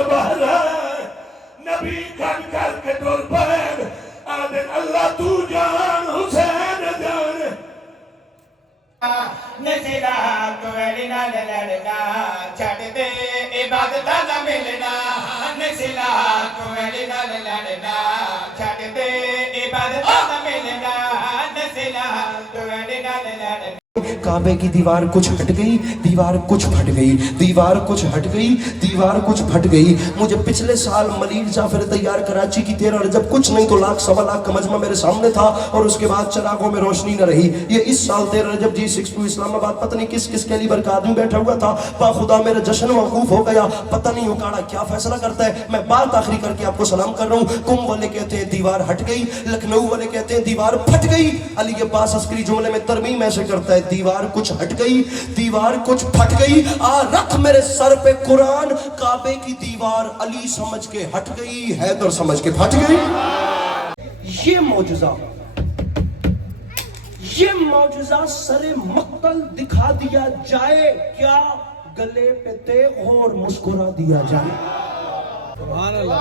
دربار ہے نبی کھن کر کے ٹور پائے آدن اللہ تو جان حسین جان نسلا کوئی نہ لڑنا چھٹ دے عبادت نہ ملنا نسلا کوئی نہ لڑنا چھٹ دے عبادت نہ ملنا نسلا کوئی نہ لڑنا کعبے کی دیوار کچھ ہٹ گئی دیوار کچھ پھٹ گئی دیوار کچھ ہٹ گئی دیوار کچھ پھٹ گئی مجھے پچھلے سال ملیر جعفر تیار کراچی کی 13 رجب کچھ نہیں تو لاکھ سوا لاکھ کا مجمع میرے سامنے تھا اور اس کے بعد چراغوں میں روشنی نہ رہی یہ اس سال 13 رجب G62 اسلام آباد پتہ نہیں کس کس کیلیبر کا آدمی بیٹھا ہوا تھا با خدا میرا جشن موقوف ہو گیا پتہ نہیں اکاڑا کیا فیصلہ کرتا ہے میں بات آخری کر کے آپ کو سلام کر رہا ہوں کم والے کہتے ہیں دیوار ہٹ گئی لکھنؤ والے کہتے ہیں دیوار پھٹ گئی علی عباس عسکری جملے میں ترمیم ایسے کرتا ہے دیوار کچھ ہٹ گئی دیوار کچھ پھٹ گئی رکھ میرے سر پہ قرآن کعبے کی دیوار علی سمجھ کے ہٹ گئی حیدر سمجھ کے پھٹ گئی یہ معجزہ سر مقتل دکھا دیا جائے کیا گلے پہ تیغ اور مسکرا دیا جائے سبحان اللہ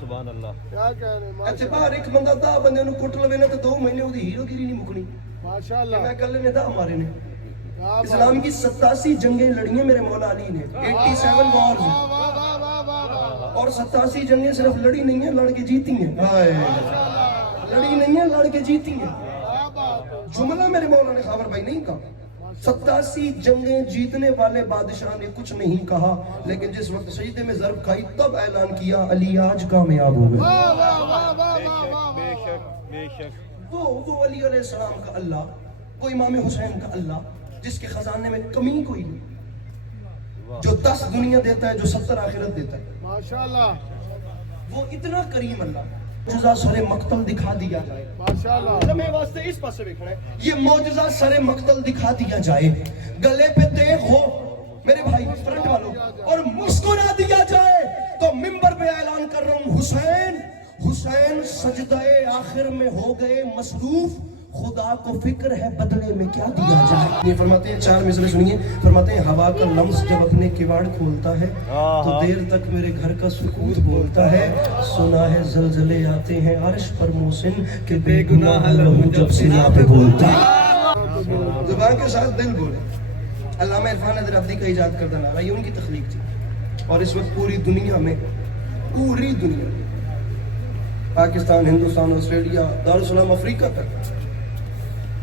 سبحان اللہ کیا کہہ رہے ہیں اچھا باہر ایک بندہ دا بندے انہوں کٹ لوے نا تو 2 مہینے ہوتی ہیرو گیری نہیں مکنی ماشاءاللہ میں کل نے دا ہمارے نے اسلام کی 87 جنگیں لڑی ہیں میرے مولا علی نے 87 وارز اور 87 جنگیں صرف لڑی نہیں ہیں لڑ کے جیتی ہیں لڑی نہیں ہیں لڑ کے جیتی ہیں جملہ میرے مولا نے خبر بھائی نہیں کہا 87 جنگیں جیتنے والے بادشاہ نے کچھ نہیں کہا لیکن جس وقت سجدے میں ضرب کھائی تب اعلان کیا علی آج کامیاب ہو گئے وہ علی علیہ السلام کا اللہ وہ امام حسین کا اللہ جس کے خزانے میں کمی کوئی نہیں جو 10 دنیا دیتا ہے جو 70 آخرت دیتا ہے ماشاءاللہ وہ اتنا کریم اللہ معجزہ سر مقتل دکھا دیا جائے ماشاءاللہ میں واسطے اس پاس سے دیکھنا ہے یہ معجزہ سر مقتل دکھا دیا جائے گلے پہ تیغ ہو میرے بھائی فرنٹ والوں اور مسکرا دیا جائے تو منبر پہ اعلان کر رہا ہوں حسین سجدہ آخر میں ہو گئے مصروف خدا کو فکر ہے بدلے میں کیا دیا جائے یہ فرماتے ہیں 4 مصرے سنیے فرماتے ہیں ہوا کا لمس جب اپنے کواڑ کھولتا ہے تو دیر تک میرے گھر کا سکوت بولتا ہے سنا ہے زلزلے آتے ہیں عرش پر محسن کہ بے گناہ لہو جب سنا پہ بولتا ہے زبان کے ساتھ دل بولے علامہ عرفان حیدر عبدی کا ایجاد کردہ نعرہ یہ ان کی تخلیق تھی اور اس وقت پوری دنیا میں پاکستان ہندوستان آسٹریلیا دارالسلام افریقہ تک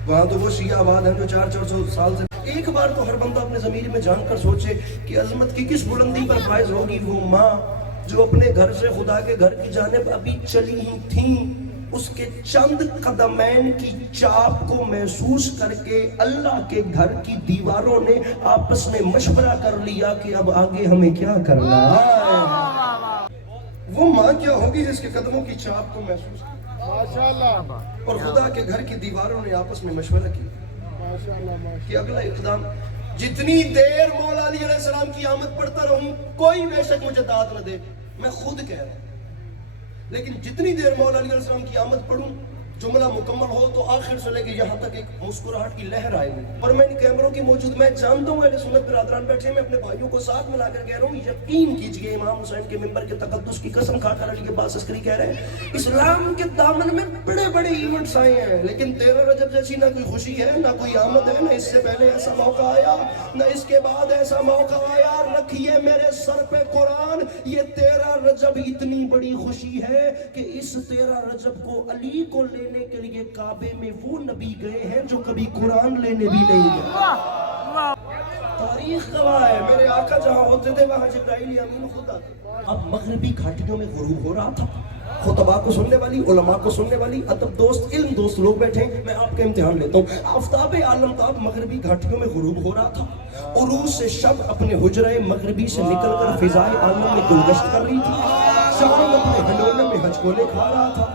وہاں تو وہ شیعہ آباد ہیں جو 400 سال سے ایک بار تو ہر بندہ اپنے ضمیر میں جان کر سوچے کہ عظمت کی کس بلندی پر فائز ہوگی وہ ماں جو اپنے گھر سے خدا کے گھر کی جانب ابھی چلی ہی تھیں اس کے چند قدمین کی چاپ کو محسوس کر کے اللہ کے گھر کی دیواروں نے آپس میں مشورہ کر لیا کہ اب آگے ہمیں کیا کرنا ہے وہ ماں کیا ہوگی جس کے قدموں کی چاپ کو محسوس ماشاءاللہ اور خدا کے گھر کی دیواروں نے آپس میں مشورہ کیا کہ اگلا اقدام جتنی دیر مولا علی علیہ السلام کی آمد پڑھتا رہوں کوئی بے شک مجھے داد نہ دے میں خود کہہ رہا ہوں لیکن جتنی دیر مولا علی علیہ السلام کی آمد پڑھوں جملہ مکمل ہو تو آخر سے لے کے یہاں تک ایک مسکراہٹ کی لہر آئے گی اور میں ان کیمروں کی موجود میں جانتا ہوں اہل سنت برادران بیٹھے میں اپنے بھائیوں کو ساتھ ملا کر کہہ رہا ہوں یقین کیجئے امام حسین کے منبر کے تقدس کی قسم کھا کر علی عباس عسکری کہہ رہے ہیں اسلام کے دامن میں بڑے بڑے ایونٹس آئے ہیں لیکن 13 رجب جیسی نہ کوئی خوشی ہے نہ کوئی آمد ہے نہ اس سے پہلے ایسا موقع آیا نہ اس کے بعد ایسا موقع آیا رکھیے میرے سر پہ قرآن یہ 13 رجب اتنی بڑی خوشی ہے کہ اس 13 رجب کو علی کو لینے کے لیے کعبے میں وہ نبی گئے ہیں جو کبھی قرآن لینے بھی نہیں گئے تاریخ گواہ ہے میرے آقا جہاں ہوتے تھے وہاں جبرائیل امین خدا اب مغربی گھاٹیوں میں غروب ہو رہا تھا خطبہ کو سننے والی علماء کو سننے والی ادب دوست علم دوست لوگ بیٹھے میں آپ کا امتحان لیتا ہوں آفتاب عالمتاب مغربی گھاٹیوں میں غروب ہو رہا تھا عروج سے شب اپنے حجرہ مغربی سے نکل کر فضائے عالم میں گلگشت کر رہی تھی شام اپنے ہنڈولے میں ہچکولے کھا رہا تھا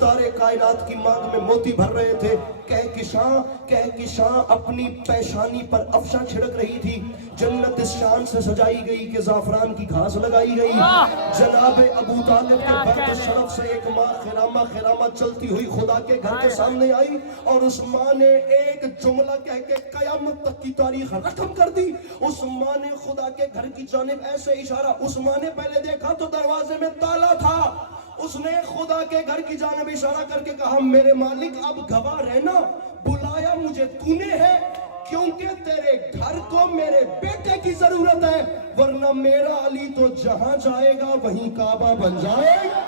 تارے کائنات کی مانگ میں موتی بھر رہے تھے. کہکشاں اپنی پیشانی پر افشاں چھڑک رہی تھی. جنت اس شان سے سجائی گئی کہ زعفران کی گھاس لگائی گئی. جناب ابو طالب کے برد شرف سے ایک ماں خرامہ چلتی ہوئی خدا کے گھر کے سامنے آئی اور اس ماں نے ایک جملہ کہہ کے قیامت تک کی تاریخ رقم کر دی. اس ماں نے خدا کے گھر کی جانب ایسے اشارہ, اس ماں نے پہلے دیکھا تو دروازے میں تالا تھا. اس نے خدا کے گھر کی جانب اشارہ کر کے کہا میرے مالک اب گواہ رہنا, بلایا مجھے تو نے ہے کیونکہ تیرے گھر کو میرے بیٹے کی ضرورت ہے, ورنہ میرا علی تو جہاں جائے گا وہیں کعبہ بن جائے گا.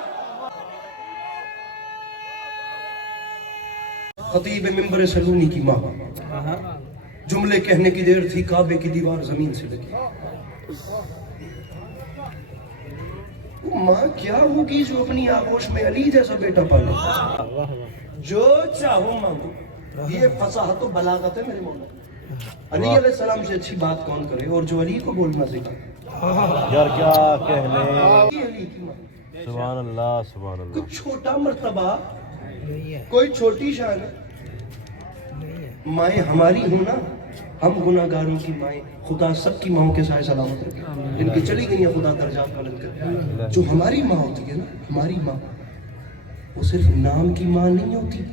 خطیب ممبر سلونی کی ماں, جملے کہنے کی دیر تھی, کعبے کی دیوار زمین سے لگی. ماں کیا ہوگی جو اپنی آغوش میں علی جیسا بیٹا پالے, جو چاہو مانگو. یہ فصاحت و بلاغت ہے میرے مولا. علی علیہ السلام سے اچھی بات کون کرے, اور جو علی کو بولنا سکھا. یار کیا کہنے, علی کی ماں, سبحان اللہ سبحان اللہ. کوئی چھوٹا مرتبہ, کوئی چھوٹی شان. مائیں ہماری ہوں نا, ہم گناہگاروں کی مائیں, خدا سب کی ماؤں کے سائے سلامت رکھے. جن کی چلی گئی ہیں خدا درجات بلند کرے. جو ہماری ماں ہوتی ہے نا, ہماری ماں, وہ صرف نام کی ماں نہیں ہوتی,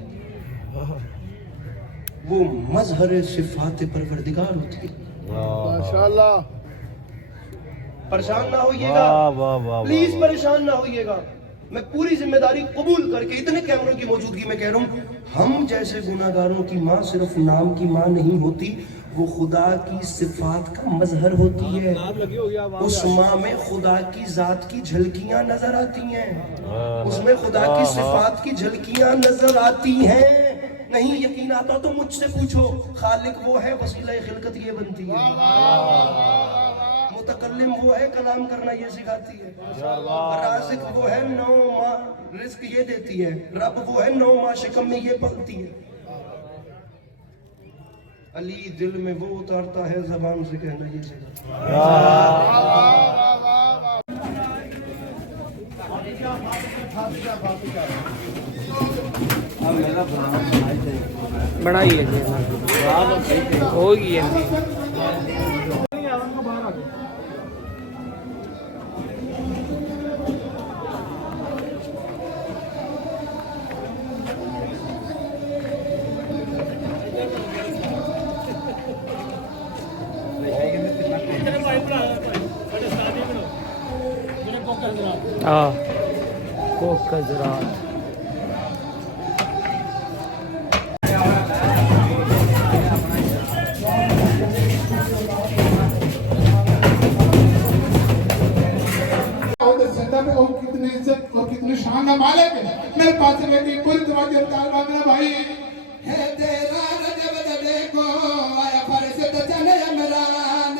وہ مظہر صفات پروردگار ہوتی ہے. ماشاءاللہ. پریشان نہ ہوئیے گا, پلیز پریشان نہ ہوئیے گا. میں پوری ذمہ داری قبول کر کے اتنے کیمروں کی موجودگی میں کہہ رہا ہوں, ہم جیسے گناہگاروں کی ماں صرف نام کی ماں نہیں ہوتی, وہ خدا کی صفات کا مظہر ہوتی ہے. اس ماں میں خدا کی ذات کی جھلکیاں نظر آتی ہیں, اس میں خدا کی صفات کی جھلکیاں نظر آتی ہیں. نہیں یقین آتا تو مجھ سے پوچھو, خالق وہ ہے, وسیلہ خلقت یہ بنتی ہے, متکلم وہ ہے, کلام کرنا یہ سکھاتی ہے, رازق وہ ہے, 9 ماہ رزق یہ دیتی ہے, رب وہ ہے 9 ماہ شکم میں یہ پلتی ہے. علی دل میں وہ اتارتا ہے, زبان سے کہنا یہ سکھاتا بنائیے ہوگی. کوک زراعت کتنی عزت اور کتنی شان کا مالک ہے. میرے پاس بیٹی پوری توجہ طالبہ میرا بھائی ہے. تیرا رجب دے کو آیا فرشت چلے عمران,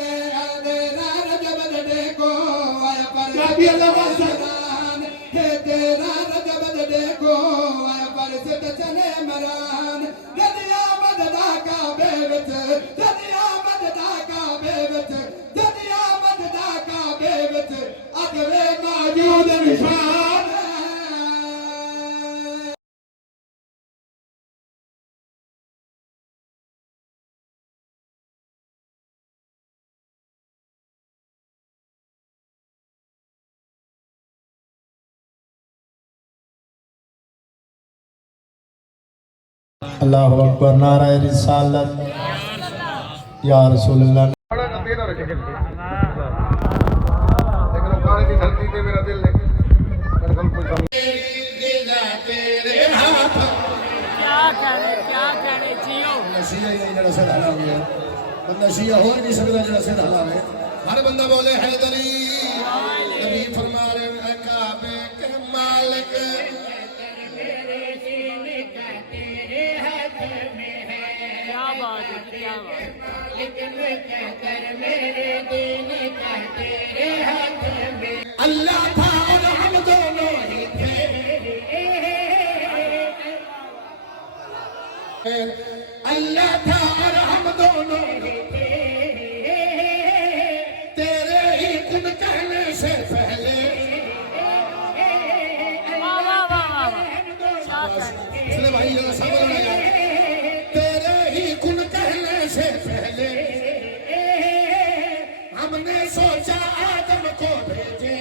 تیرا رجب دے کو آیا فرشت عمران, تیرا رجب دے کو آیا فرشت چلے عمران. دنیا مددا کا بے وچ, دنیا مددا کا بے وچ, دنیا مددا کا بے وچ, اگلے موجود نشان. اللہ اکبر, نعرہ رسالت, یا رسول اللہ. بندہ شیعہ ہو نہیں سکتا جڑا سر ہلاوے. ہر بندہ بولے حیدری. نبی فرما رہے ہیں کعبے کے مالک, اللہ تھا اور ہم دونوں ہی تھے. اللہ تھا اور ہم دونوں ہی تھے, تیرے ہی کن کہنے سے پہلے سوچا آدم کو بھیجے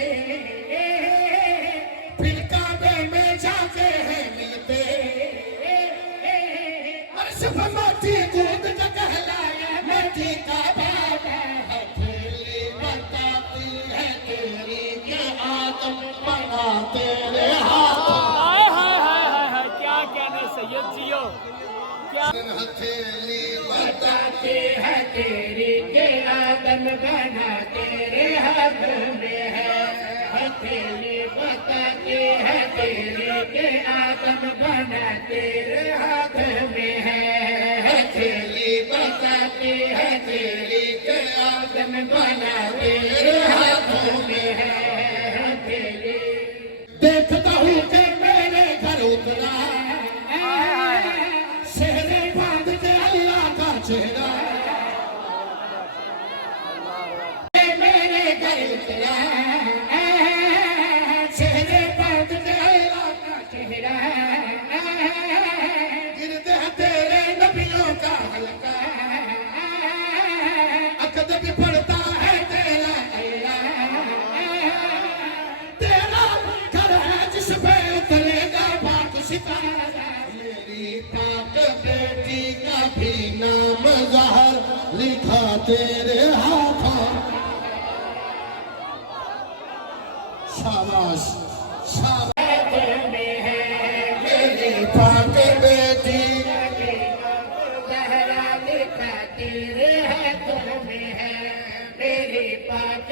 پھر کعبے میں جا کے ہیں ملتے عرش پہ مٹی کود کا کہلایا مٹی کا بابا ہتھیلی بتاتی ہے تیری کہ آدم بنا تیرے ہاتھ کیا کہنے سید جیو ہتھیلی بتاتی ہے تیری کہ آدم بنا تیرے ہاتھ میں ہے ہتھیلی بتاتی ہے تیری کہ آدم بنا تیرے ہاتھ میں ہے ہتھیلی بتاتی ہے تیری کہ آدم بنا تیرے ہاتھ میں ہے ہتھیلی دیکھتا ہوں کہ میرے گھر اترا شہرے باندھ کے اللہ کا چہرہ میرے گھر اترا شہرے باندھ کے اللہ کا چہرہ گرد ہے تیرے نبیوں کا حلقہ عقد بھی پڑتا ہے تیرا اللہ تیرا گھر ہے جس پہ اترے گا پاک ستارہ میری پاک بیٹی کا بھی نام ظہر لکھا تیرے ہاتھوں شاباش شاباش میری پاک بیٹی زہرا لکھا تیرے ہاتھوں میں ہے میری پاک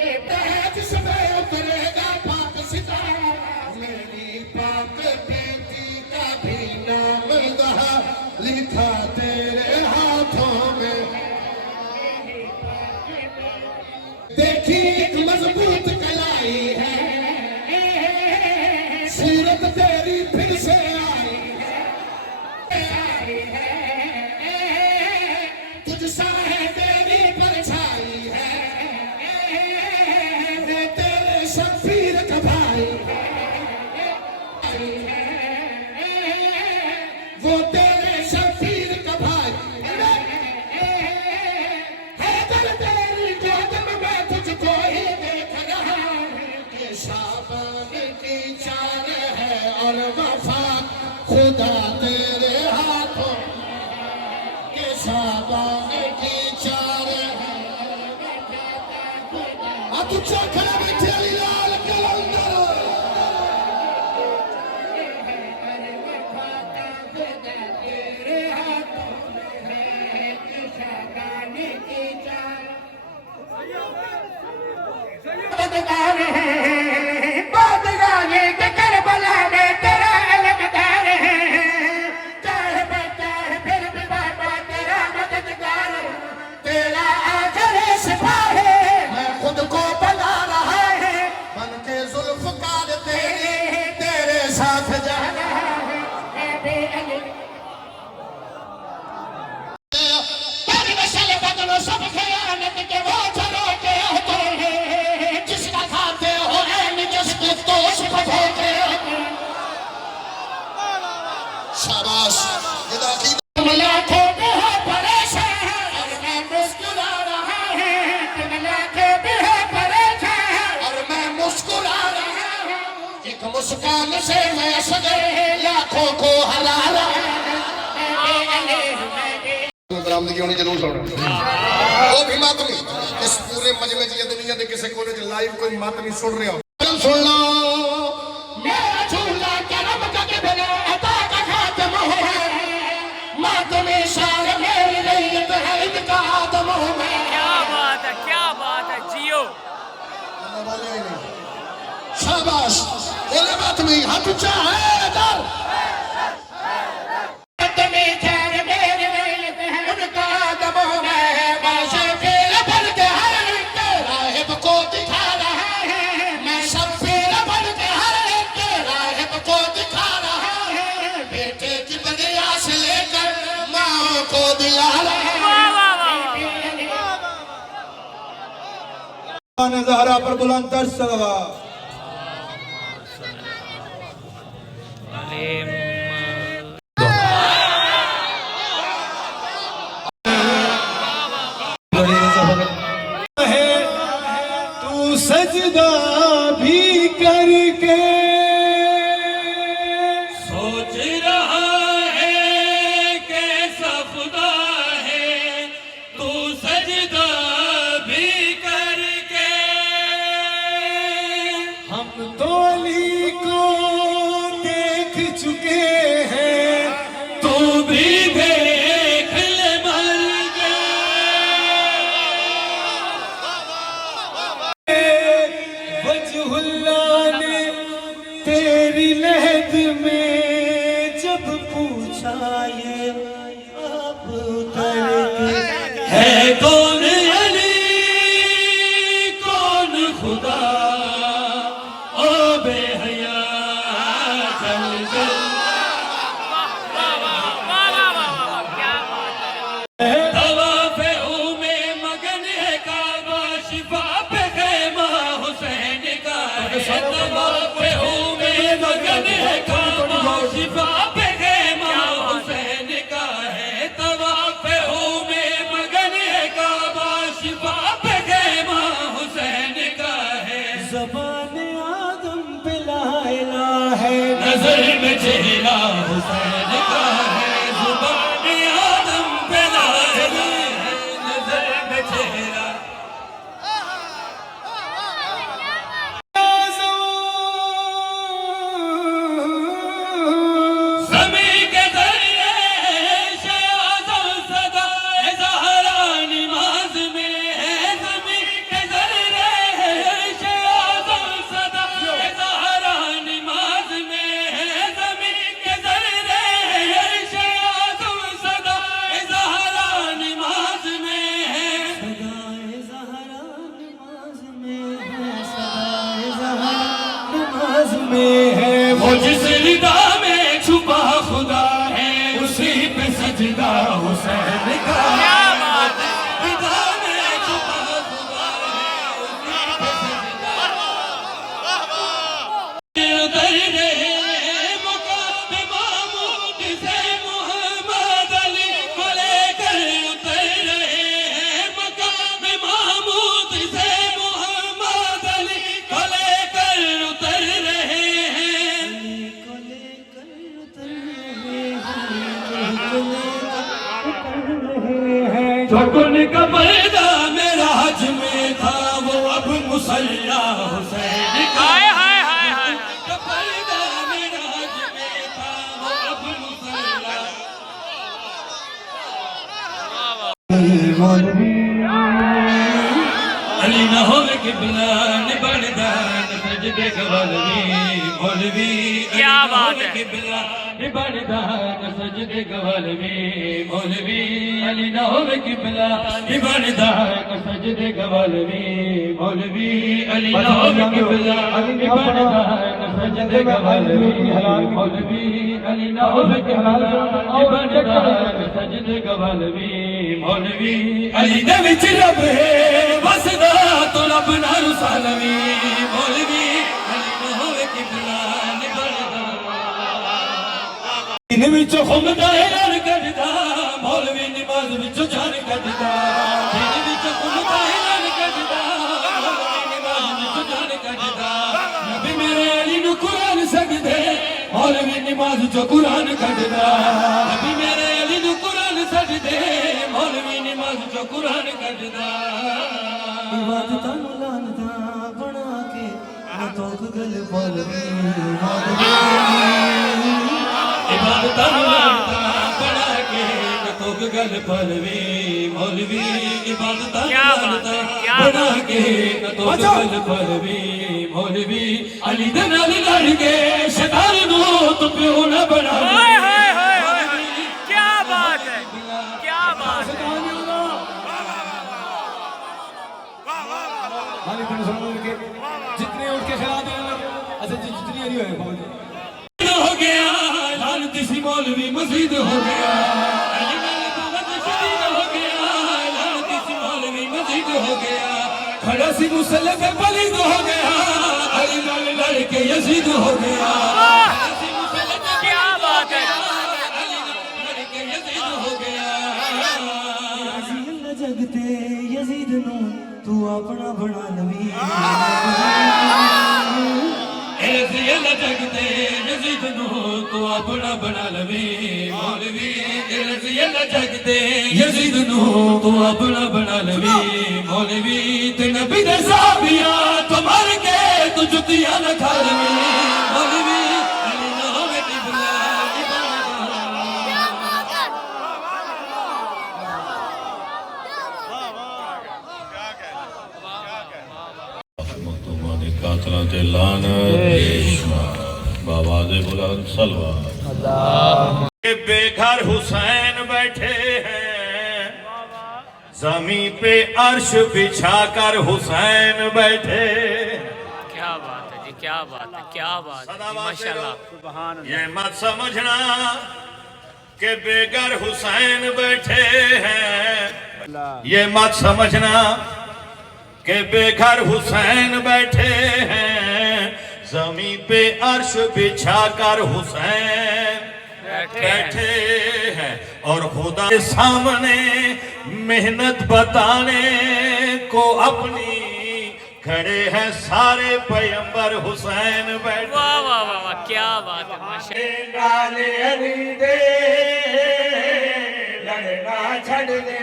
جس میں اترے گا پاک ستارہ میری پاک بیٹی کا بھی نام ظہر لکھا تیرے ہاتھوں میں دیکھی ایک مضبوط کلائی ہے سیرت تیری پھر سے آئی ہے تجھ سا ہے تیری پرچھائی ہے وہ تیرے شبیر کا بھائی ہے وہ تیرے شبیر کا بھائی حیدر تیری قدم میں تجھ کو ہی دیکھ رہا ہوں کہ شابان کی چار ہے اور وفا خدا تیرے ہاتھوں کہ شابان کی چار ہے تو چکھڑا بیٹھے علی لال کلندر بادگانے کے کربلا میں تیرا علمدار ہے چاہے بچہ ہے پھر بھی بابا تیرا مددگار تیرا آخر سپاہی میں خود کو بنا رہا ہے من کے ذوالفقار تیرے ساتھ جانا ہے بڑی مسل بدلو سب خیانت کے وہ چلو کے ہوتے ہیں جس کا کھاتے ہو این جس کی توش پھوتے شاباش تم لاکھوں بھی ہو پریشان اور میں مسکرا رہا ہوں تم لاکھوں بھی ہو پریشان اور میں مسکرا رہا ہوں ایک مسکان سے میں سجے لاکھوں کو ہرا رہا ہوں برآمدگی ہونی ضرور سن وہ بھی ماتمی اس پورے مجمع کی دنیا کے کسی کونے سے لائیو کوئی ماتمی سن رہے ہو سن لو میرا جھولا کرم کا قبلہ عطا کا خاتم ہے ماتمی شان میری ریت ہے ان کا آدم ہے کیا بات ہے جیو شاباش بولے ماتمی ہاتھ اونچا ہے ادھر ماتمی شان میری ریت ہے ان کا آدم ہے باشا پھر بن کے ہر ایک راہب کو دکھا رہا ہے میں سب پھر بن کے ہر ایک راہب کو دکھا رہا ہے بیٹے کی بنیا سے لے کر ماں کو دلا رہا ہے زہرا پر بلند تر صلوات سجدہ بھی کر کے سوچ رہا ہے کیسا خدا ہے تو سجدہ بھی کر کے ہم تو علی کو دیکھ چکے ہیں تو بھی دیکھ لے مر وجہ اللہ نے تیری لہد میں جب پوچھا یہ آپ اتر کے ہے کون علی کون خدا او بے حیا چل چل طواف میں مگن ہے کعبہ شفا پہ خیمہ حسین کا ہے طواف میں مگن ہے کعبہ شفا پہ خیمہ حسین کا ہے طواف میں مگن ہے کعبہ شفا پہ خیمہ حسین کا ہے زبان آدم پہ لا الہ ہے نظر میں چہرہ حسین کا ہے زبان آدم پہ لا الہ ہے نظر میں چہرہ زمین کے ذریعے شہزادہ صدا زہرا نماز میں ہے زمین کے ذریعے شہزادہ صدا زہرا نماز میں ہے زمین کے ذریعے شہزادہ صدا زہرا نماز میں ہے نماز میں ہے وہ جس ردا میں چھپا خدا ہے اسی پہ سجدہ حسین کا ہے ردا میں چھپا خدا ہے اسی پہ سجدہ اتر رہے مقام محمود سے محمد علی کو لے کر اتر رہے ہیں مقام محمود سے محمد علی کو لے کر اتر رہے ہیں جھکن کا پردہ میرا حج میں تھا وہ اب مسلح حسین کا کا پردہ میرا حج میں تھا وہ اب مسلح علی نہ ہوئے قبلہ نبڑ دان سجدے گوالوی مولوی کیا بات ہے قبلہ نبڑ دان سجدے گوالوی مولوی علی نہ ہوئے قبلہ نبڑ دان سجدے گوالوی مولوی علی نہ ہوئے قبلہ نبڑ دان سجدے گوالوی مولوی علی نہ ہوئے قبلہ نبڑ دان سجدے گوالوی مولوی علی دے وچ رب ہے وسدا تو رب نہ رسالوی مولوی علی نہ ہوئے قبلہ نبڑ دان وچوں خمدا اعلان کردا مولوی نماز وچوں جان کڈدا دین وچوں خمدا اعلان کردا مولوی نماز وچوں جان کڈدا نبی میرے علی نو قرآن سجدے مولوی نماز وچوں قرآن کڈدا نبی میرے علی نو قرآن سجدے مولوی نماز وچوں قرآن کڈدا عبادتاں نوں لانتاں بنا کے نہ توک گل مولوی عبادتاں لانتاں بنا کے نہ توک گل پلوی مولوی عبادتاں لانتاں بنا کے نہ توک گل پلوی مولوی علی دے نال لڑ کے شیطان نو تو پیو نہ بنا کیا بات ہے کیا بات ہے جتنے اٹھ کے خیال دیں اچھا جتنی نہیں ہوئے ہو گیا لعنتی سی مولوی مزید ہو گیا علی نال قوت شدید ہو گیا لعنتی سی مولوی مزید ہو گیا کھڑا سی مسلح پہ پلید ہو گیا علی نال لڑ کے یزید ہو گیا کیا بات ہے علی نال لڑ کے یزید ہو گیا جگتے یزید نو تو اپنا بنا نبی تو اپنا بنا لوی مولوی رضی اللہ جگدے یزید نو تو اپنا بنا لوی مولوی تے نبی دے صحابیاں تو مر کے تو جتیاں نہ کھا لوی مولوی علی نام قبلہ مکتوبان قاتلان تے لعنت بابا دے بلند سلوات کہ بے گھر حسین بیٹھے ہیں زمین پہ عرش بچھا کر حسین بیٹھے کیا بات ہے جی کیا بات ہے کیا بات ہے جی ماشاءاللہ یہ مت سمجھنا کہ بے گھر حسین بیٹھے ہیں یہ مت سمجھنا کہ بے گھر حسین بیٹھے ہیں زمین پہ عرش بچھا کر حسین بیٹھے ہیں اور خدا کے سامنے محنت بتانے کو اپنی کھڑے ہیں سارے پیغمبر حسین بیٹھے واہ واہ واہ واہ کیا بات ہے ماشاءاللہ لال علی دے لڑنا چھڑ دے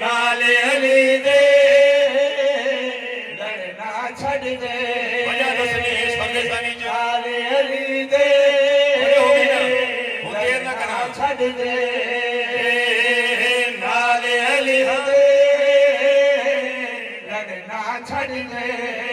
لال علی دے لڑنا چھڑ دے لال علی دے لڑنا چھڑ دے لال علی دے لڑنا چھڑ دے